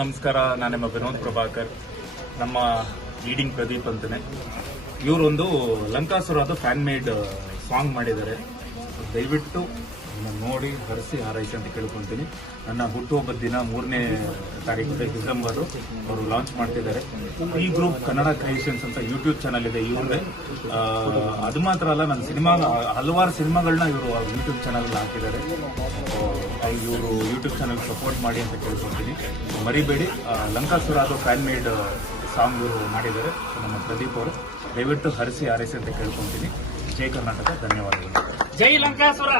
ನಮಸ್ಕಾರ, ನಾನು ನಿಮ್ಮ ವಿನೋದ್ ಪ್ರಭಾಕರ್. ನಮ್ಮ ಲೀಡಿಂಗ್ ಪ್ರದೀಪ್ ಅಂತಾನೆ. ಇವರೊಂದು ಲಂಕಾಸುರದ ಫ್ಯಾನ್ ಮೇಡ್ ಸಾಂಗ್ ಮಾಡಿದ್ದಾರೆ. ದಯವಿಟ್ಟು ನೋಡಿ ಹರಿಸಿ ಹಾರೈಸಿ ಅಂತ ಕೇಳ್ಕೊಂತೀನಿ. ನನ್ನ ಹುಟ್ಟುಹಬ್ಬದ ದಿನ 3ನೇ ತಾರೀಕು ಡಿಸೆಂಬರ್ ಅವರು ಲಾಂಚ್ ಮಾಡ್ತಿದ್ದಾರೆ. ಈ ಗ್ರೂಪ್ ಕನ್ನಡ ಕ್ರಿಯೇಷನ್ಸ್ ಅಂತ ಯೂಟ್ಯೂಬ್ ಚಾನಲ್ ಇದೆ ಇವ್ರದೇ. ಅದು ಮಾತ್ರ ಅಲ್ಲ, ನನ್ನ ಹಲವಾರು ಸಿನಿಮಾಗಳನ್ನ ಇವರು ಯೂಟ್ಯೂಬ್ ಚಾನಲ್ ಹಾಕಿದ್ದಾರೆ. ಇವರು ಯೂಟ್ಯೂಬ್ ಚಾನಲ್ ಸಪೋರ್ಟ್ ಮಾಡಿ ಅಂತ ಕೇಳ್ಕೊಂತೀನಿ. ಮರಿಬೇಡಿ, ಲಂಕಾಸುರ ಅದು ಫ್ಯಾನ್ ಮೇಡ್ ಸಾಂಗ್ ಇವರು ಮಾಡಿದ್ದಾರೆ. ನಮ್ಮ ಪ್ರದೀಪ್ ಅವರು ದಯವಿಟ್ಟು ಹರಿಸಿ ಹಾರೈಸಿ ಅಂತ ಕೇಳ್ಕೊಂತೀನಿ. ಜೈ ಕರ್ನಾಟಕ, ಧನ್ಯವಾದಗಳು. ಜೈ ಲಂಕಾಸುರ.